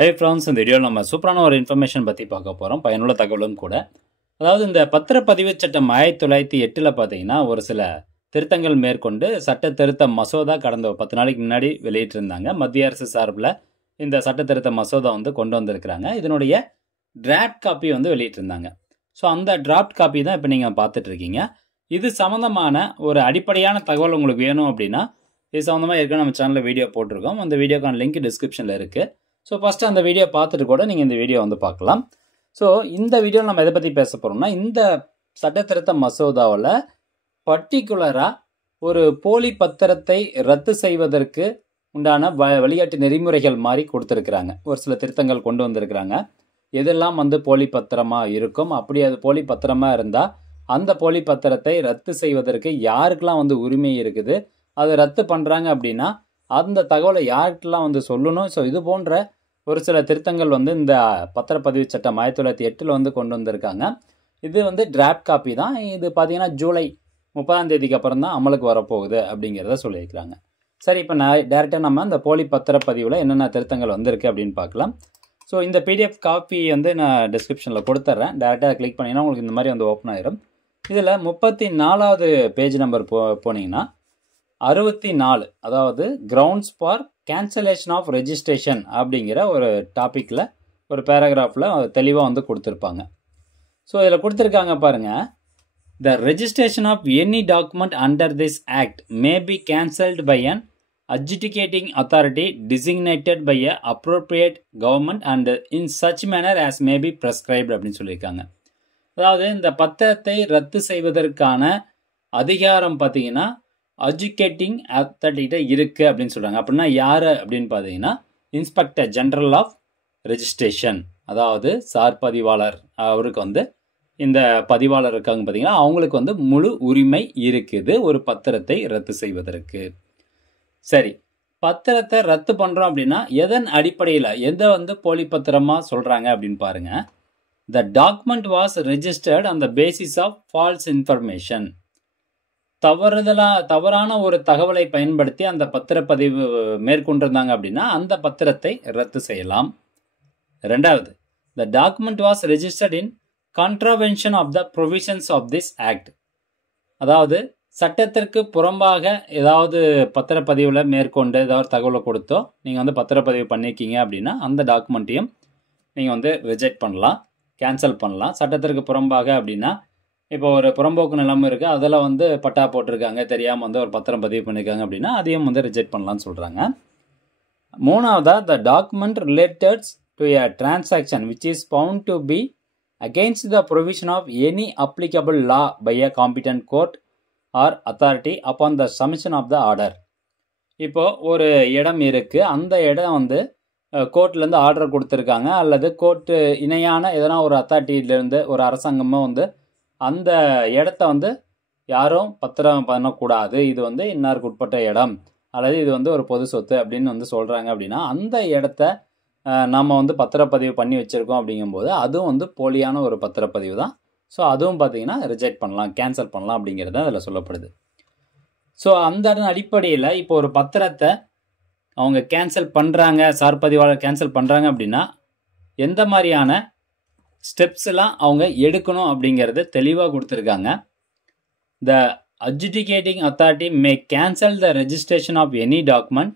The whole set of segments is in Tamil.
ஹே ஃப்ரெண்ட்ஸ், இந்த வீடியோவில் நம்ம சூப்பரான ஒரு இன்ஃபர்மேஷன் பற்றி பார்க்க போகிறோம். பயனுள்ள தகவலும் கூட. அதாவது இந்த பத்திரப்பதிவு சட்டம் 1908 பார்த்தீங்கன்னா ஒரு சில திருத்தங்கள் மேற்கொண்டு சட்ட திருத்த மசோதா கடந்த 10 நாளைக்கு முன்னாடி வெளியிட்டிருந்தாங்க. மத்திய அரசு சார்பில் இந்த சட்ட திருத்த மசோதா கொண்டு வந்திருக்கிறாங்க. இதனுடைய டிராஃப்ட் காப்பி வெளியிட்டிருந்தாங்க. ஸோ அந்த டிராஃப்ட் காப்பி தான் இப்போ நீங்கள் பார்த்துட்டு இருக்கீங்க. இது சம்மந்தமான ஒரு அடிப்படையான தகவல் உங்களுக்கு வேணும் அப்படின்னா இது சம்மந்தமாக ஏற்கனவே நம்ம சேனலில் வீடியோ போட்டிருக்கோம். அந்த வீடியோக்கான லிங்க் டிஸ்கிரிப்ஷனில் இருக்குது. ஸோ ஃபஸ்ட்டு அந்த வீடியோ பார்த்துட்டு கூட நீங்கள் இந்த வீடியோ பார்க்கலாம். ஸோ இந்த வீடியோவில் நம்ம எதை பற்றி பேச போகிறோம்னா, இந்த சட்ட திருத்த மசோதாவில் பர்டிகுலராக ஒரு போலி பத்திரத்தை ரத்து செய்வதற்கு உண்டான வழிகாட்டு நெறிமுறைகள் மாதிரி கொடுத்துருக்குறாங்க. ஒரு சில திருத்தங்கள் கொண்டு வந்திருக்கிறாங்க. எதெல்லாம் போலி பத்திரமாக இருக்கும், அப்படி அது போலி பத்திரமாக இருந்தால் அந்த போலி பத்திரத்தை ரத்து செய்வதற்கு யாருக்கெல்லாம் உரிமை இருக்குது, அது ரத்து பண்ணுறாங்க அப்படின்னா அந்த தகவலை யாருக்கெல்லாம் சொல்லணும். ஸோ இது போன்ற ஒரு சில திருத்தங்கள் இந்த பத்திரப்பதிவு சட்டம் 1908 கொண்டு வந்திருக்காங்க. இது டிராஃப்ட் காப்பி தான். இது பார்த்தீங்கன்னா ஜூலை 30ஆம் தேதிக்கு அப்புறம் தான் அமலுக்கு வரப்போகுது அப்படிங்கிறத சொல்லியிருக்கிறாங்க. சரி, இப்போ டேரெக்டாக நம்ம அந்த போலி பத்திரப்பதிவில் என்னென்ன திருத்தங்கள் வந்திருக்கு அப்படின்னு பார்க்கலாம். ஸோ இந்த பிடிஎஃப் காப்பி நான் டிஸ்கிரிப்ஷனில் கொடுத்துட்றேன். டேரெக்டாக கிளிக் பண்ணிங்கன்னா உங்களுக்கு இந்த மாதிரி ஓப்பன் ஆயிரும். இதில் 34வது பேஜ் நம்பர் போனீங்கன்னா 64, அதாவது grounds for cancellation of registration அப்படிங்கிற ஒரு டாப்பிக்கில் ஒரு பேராகிராஃபில் தெளிவாக கொடுத்துருப்பாங்க. ஸோ இதில் கொடுத்துருக்காங்க பாருங்கள். The registration of any document under this act may be cancelled by an adjudicating authority designated by a appropriate government and in such manner as may be prescribed அப்படின்னு சொல்லியிருக்காங்க. அதாவது இந்த பத்திரத்தை ரத்து செய்வதற்கான அதிகாரம் பார்த்தீங்கன்னா அட்ஜுகேட்டிங் அத்தாரிட்டிகிட்ட இருக்குது அப்படின்னு சொல்கிறாங்க. அப்படின்னா யார் அப்படின்னு பார்த்தீங்கன்னா இன்ஸ்பெக்டர் ஜெனரல் ஆஃப் ரெஜிஸ்ட்ரேஷன், அதாவது சார் பதிவாளர். அவருக்கு இந்த பதிவாளர் இருக்காங்க பார்த்தீங்கன்னா, அவங்களுக்கு முழு உரிமை இருக்குது ஒரு பத்திரத்தை ரத்து செய்வதற்கு. சரி, பத்திரத்தை ரத்து பண்ணுறோம் அப்படின்னா எதன் அடிப்படையில் எதை போலி பத்திரமாக சொல்கிறாங்க அப்படின்னு பாருங்கள். The document was registered on the basis of false information. தவறான ஒரு தகவலை பயன்படுத்தி அந்த பத்திரப்பதிவு மேற்கொண்டிருந்தாங்க அப்படின்னா அந்த பத்திரத்தை ரத்து செய்யலாம். ரெண்டாவது, the document was registered in contravention of the provisions of this act. அதாவது சட்டத்திற்கு புறம்பாக ஏதாவது பத்திரப்பதிவில் மேற்கொண்டு ஏதாவது தகவலை கொடுத்தோ நீங்கள் பத்திரப்பதிவு பண்ணியிருக்கீங்க அப்படின்னா அந்த டாக்குமெண்ட்டையும் நீங்கள் ரிஜெக்ட் பண்ணலாம், கேன்சல் பண்ணலாம். சட்டத்திற்கு புறம்பாக அப்படின்னா இப்போ ஒரு புறம்போக்கு நிலம் இருக்குது, அதில் பட்டா போட்டிருக்காங்க, தெரியாமல் ஒரு பத்திரம் பதிவு பண்ணியிருக்காங்க அப்படின்னா அதையும் ரிஜெக்ட் பண்ணலான்னு சொல்கிறாங்க. மூணாவதாக, the document related to a transaction which is found to be against the provision of any applicable law by a competent court or authority upon the submission of the order. இப்போது ஒரு இடம் இருக்குது, அந்த இடம் கோர்ட்லேருந்து ஆர்டர் கொடுத்துருக்காங்க, அல்லது கோர்ட்டு இணையான எதனா ஒரு அத்தாரிட்டியிலேருந்து ஒரு அரசாங்கமோ அந்த இடத்த யாரும் பத்திரம் பண்ணக்கூடாது, இது இன்னாருக்கு உட்பட்ட இடம், அல்லது இது ஒரு பொது சொத்து அப்படின்னு சொல்கிறாங்க அப்படின்னா அந்த இடத்த நம்ம பத்திரப்பதிவு பண்ணி வச்சுருக்கோம் அப்படிங்கும்போது அதுவும் போலியான ஒரு பத்திரப்பதிவு தான். ஸோ அதுவும் பார்த்தீங்கன்னா ரிஜெக்ட் பண்ணலாம், கேன்சல் பண்ணலாம் அப்படிங்கிறது அதில் சொல்லப்படுது. ஸோ அந்த அடிப்படையில் இப்போ ஒரு பத்திரத்தை அவங்க கேன்சல் பண்ணுறாங்க, சார் பதிவாளர் கேன்சல் பண்ணுறாங்க அப்படின்னா எந்த மாதிரியான ஸ்டெப்ஸ்லாம் அவங்க எடுக்கணும் அப்படிங்கிறது தெளிவாக கொடுத்துருக்காங்க. The adjudicating authority may cancel the registration of any document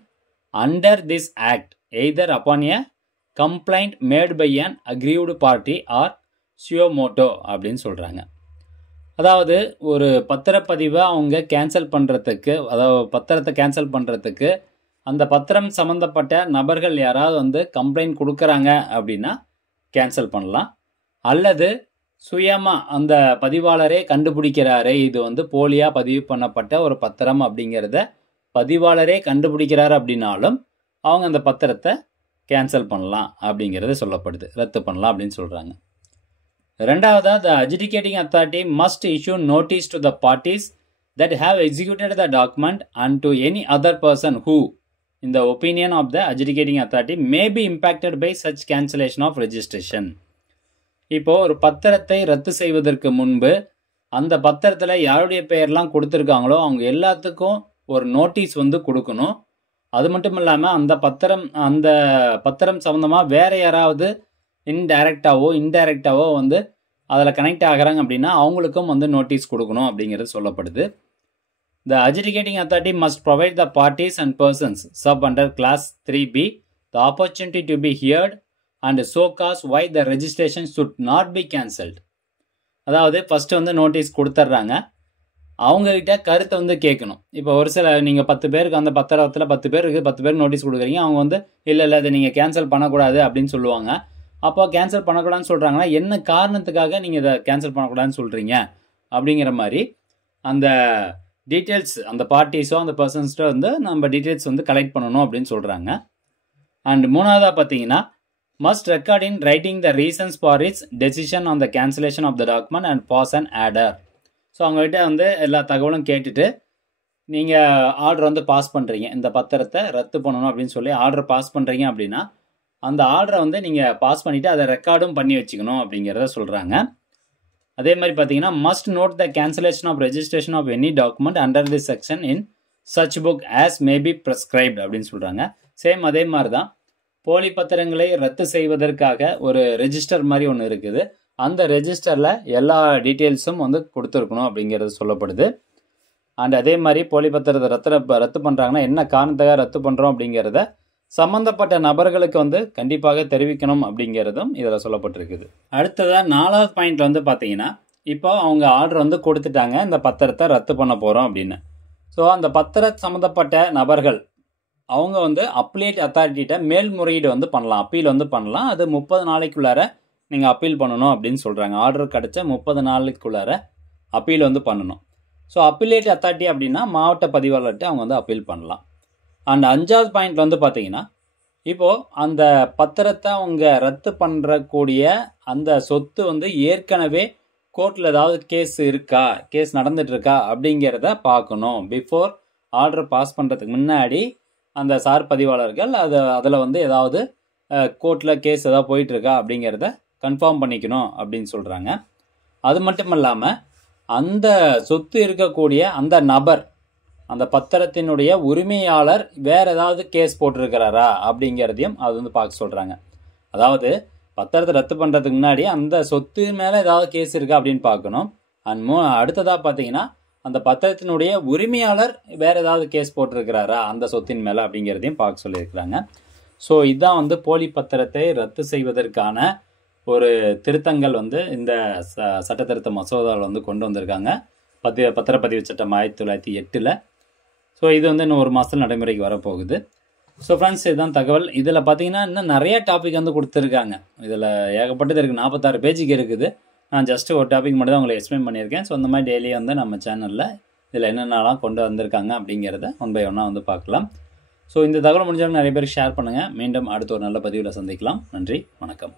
under this act either upon a complaint made by an aggrieved party or suo motu அப்படின்னு சொல்கிறாங்க. அதாவது ஒரு பத்திரப்பதிவை அவங்க கேன்சல் பண்ணுறதுக்கு, அதாவது பத்திரத்தை கேன்சல் பண்ணுறதுக்கு அந்த பத்திரம் சம்மந்தப்பட்ட நபர்கள் யாராவது கம்ப்ளைண்ட் கொடுக்குறாங்க அப்படின்னா கேன்சல் பண்ணலாம். அல்லது சுயமாக அந்த பதிவாளரே கண்டுபிடிக்கிறாரே இது போலியாக பதிவு பண்ணப்பட்ட ஒரு பத்திரம் அப்படிங்கிறத பதிவாளரே கண்டுபிடிக்கிறார் அப்படின்னாலும் அவங்க அந்த பத்திரத்தை கேன்சல் பண்ணலாம் அப்படிங்கிறது சொல்லப்படுது, ரத்து பண்ணலாம் அப்படின்னு சொல்கிறாங்க. ரெண்டாவதாக, the adjudicating authority must issue notice to the parties that have executed the document and to any other person who in the opinion of the adjudicating authority may be impacted by such cancellation of registration. இப்போ ஒரு பத்திரத்தை ரத்து செய்வதற்கு முன்பு அந்த பத்திரத்தில் யாருடைய பெயர்லாம் கொடுத்துருக்காங்களோ அவங்க எல்லாத்துக்கும் ஒரு நோட்டீஸ் கொடுக்கணும். அது மட்டும் இல்லாமல் அந்த பத்திரம் சம்மந்தமாக வேறு யாராவது இன்டைரக்டாவோ வந்து அதில் கனெக்ட் ஆகிறாங்க அப்படின்னா அவங்களுக்கும் வந்து நோட்டீஸ் கொடுக்கணும் அப்படிங்கிறது சொல்லப்படுது. The adjudicating authority must provide the parties and persons sub under class 3B the opportunity to be heard and so cause why the registration should not be cancelled. அதாவது ஃபஸ்ட்டு வந்து நோட்டீஸ் கொடுத்துட்றாங்க, அவங்கக்கிட்ட கருத்தை வந்து கேட்கணும். இப்போ ஒரு சில நீங்கள் 10 பேருக்கு அந்த பத்திரத்தில் 10 பேர் இருக்குது, 10 பேருக்கு நோட்டீஸ் கொடுக்குறீங்க, அவங்க வந்து இல்லை இதை நீங்கள் கேன்சல் பண்ணக்கூடாது அப்படின்னு சொல்லுவாங்க. அப்போ கேன்சல் பண்ணக்கூடாதுன்னு சொல்கிறாங்கன்னா என்ன காரணத்துக்காக நீங்கள் இதை கேன்சல் பண்ணக்கூடாதுன்னு சொல்கிறீங்க அப்படிங்கிற மாதிரி அந்த டீட்டெயில்ஸ் அந்த பார்ட்டிஸோ அந்த பர்சன்ஸ்ட்டோ வந்து நம்ம டீட்டெயில்ஸ் வந்து கலெக்ட் பண்ணணும் அப்படின்னு சொல்கிறாங்க. அண்ட் மூணாவதாக பார்த்தீங்கன்னா must record in writing the reasons for its decision on the cancellation of the document and pass an order. So அவங்ககிட்ட வந்து எல்லா தகவலும் கேட்டுட்டு நீங்கள் ஆர்டர் வந்து பாஸ் பண்ணுறீங்க, இந்த பத்திரத்தை ரத்து பண்ணணும் அப்படின்னு சொல்லி ஆர்டர் பாஸ் பண்ணுறீங்க அப்படின்னா அந்த ஆர்டரை வந்து நீங்கள் பாஸ் பண்ணிவிட்டு அதை ரெக்கார்டும் பண்ணி வச்சுக்கணும் அப்படிங்கிறத சொல்கிறாங்க. அதே மாதிரி பார்த்தீங்கன்னா must note the cancellation of registration of any document under this section in such book as may be prescribed அப்படின்னு சொல்கிறாங்க. சேம் அதே மாதிரி தான் போலி பத்திரங்களை ரத்து செய்வதற்காக ஒரு ரெஜிஸ்டர் மாதிரி ஒன்று இருக்குது, அந்த ரெஜிஸ்டரில் எல்லா டீட்டெயில்ஸும் வந்து கொடுத்துருக்கணும் அப்படிங்கிறது சொல்லப்படுது. அண்ட் அதே மாதிரி போலி பத்திரத்தை ரத்து பண்ணுறாங்கன்னா என்ன காரணத்துக்காக ரத்து பண்ணுறோம் அப்படிங்கிறத சம்மந்தப்பட்ட நபர்களுக்கு வந்து கண்டிப்பாக தெரிவிக்கணும் அப்படிங்கிறதும் இதில் சொல்லப்பட்டிருக்குது. அடுத்ததாக 4வது பாயிண்ட் வந்து பார்த்தீங்கன்னா இப்போ அவங்க ஆர்டர் வந்து கொடுத்துட்டாங்க, இந்த பத்திரத்தை ரத்து பண்ண போகிறோம் அப்படின்னு. ஸோ அந்த பத்திர சம்மந்தப்பட்ட நபர்கள் அவங்க வந்து அப்பீலேட் அத்தாரிட்டிகிட்ட மேல்முறையீடு வந்து பண்ணலாம், அப்பீல் வந்து பண்ணலாம். அது 30 நாளைக்குள்ளார நீங்கள் அப்பீல் பண்ணணும் அப்படின்னு சொல்கிறாங்க. ஆர்டர் கிடச்ச 30 நாளைக்குள்ளார அப்பீல் வந்து பண்ணணும். ஸோ அப்பீலேட் அத்தாரிட்டி அப்படின்னா மாவட்ட பதிவாளர்கிட்ட அவங்க வந்து அப்பீல் பண்ணலாம். அண்ட் 5வது பாயிண்ட் வந்து பார்த்தீங்கன்னா இப்போது அந்த பத்திரத்தை அவங்க ரத்து பண்ணுறக்கூடிய அந்த சொத்து வந்து ஏற்கனவே கோர்ட்டில் ஏதாவது கேஸ் நடந்துகிட்ருக்கா அப்படிங்கிறத பார்க்கணும். பிஃபோர் ஆர்டர் பாஸ் பண்ணுறதுக்கு முன்னாடி அந்த சார் பதிவாளர்கள் அதில் வந்து ஏதாவது கோர்ட்டில் கேஸ் ஏதாவது போயிட்டுருக்கா அப்படிங்கிறத கன்ஃபார்ம் பண்ணிக்கணும் அப்படின்னு சொல்கிறாங்க. அது மட்டும் இல்லாமல் அந்த சொத்து இருக்கக்கூடிய அந்த நபர், அந்த பத்திரத்தினுடைய உரிமையாளர் வேறு ஏதாவது கேஸ் போட்டிருக்கிறாரா அப்படிங்கிறதையும் அது வந்து பார்க்க சொல்கிறாங்க. அதாவது பத்திரத்தை ரத்து பண்ணுறதுக்கு முன்னாடி அந்த சொத்து மேலே ஏதாவது கேஸ் இருக்கா அப்படின்னு பார்க்கணும். அண்ட் அடுத்ததாக பார்த்தீங்கன்னா அந்த பத்திரத்தினுடைய உரிமையாளர் வேறு ஏதாவது கேஸ் போட்டிருக்கிறாரா அந்த சொத்தின் மேலே அப்படிங்கிறதையும் பார்க்க சொல்லியிருக்கிறாங்க. ஸோ இதுதான் வந்து போலி பத்திரத்தை ரத்து செய்வதற்கான ஒரு திருத்தங்கள் வந்து இந்த சட்ட திருத்த மசோதாவில் வந்து கொண்டு வந்திருக்காங்க, பத்திரப்பதிவு சட்டம் 1908. ஸோ இது வந்து இன்னும் 1 மாதத்தில் நடைமுறைக்கு வரப்போகுது. ஸோ ஃப்ரெண்ட்ஸ் இதுதான் தகவல். இதில் பார்த்தீங்கன்னா இன்னும் நிறைய டாபிக் வந்து கொடுத்துருக்காங்க. இதில் ஏகப்பட்டது இருக்குது, 46 பேஜுக்கு இருக்குது. நான் ஜஸ்ட்டு ஒரு டாபிக் மட்டும் தான் உங்களுக்கு எக்ஸ்பிளைன் பண்ணியிருக்கேன். ஸோ இந்த மாதிரி டெய்லியும் வந்து நம்ம சேனலில் இதில் என்னென்னலாம் கொண்டு வந்திருக்காங்க அப்படிங்கிறத 1 by 1 வந்து பார்க்கலாம். ஸோ இந்த தகவல் முடிஞ்சவங்க நிறைய பேருக்கு ஷேர் பண்ணுங்கள். மீண்டும் அடுத்த ஒரு நல்ல பதிவில் சந்திக்கலாம். நன்றி, வணக்கம்.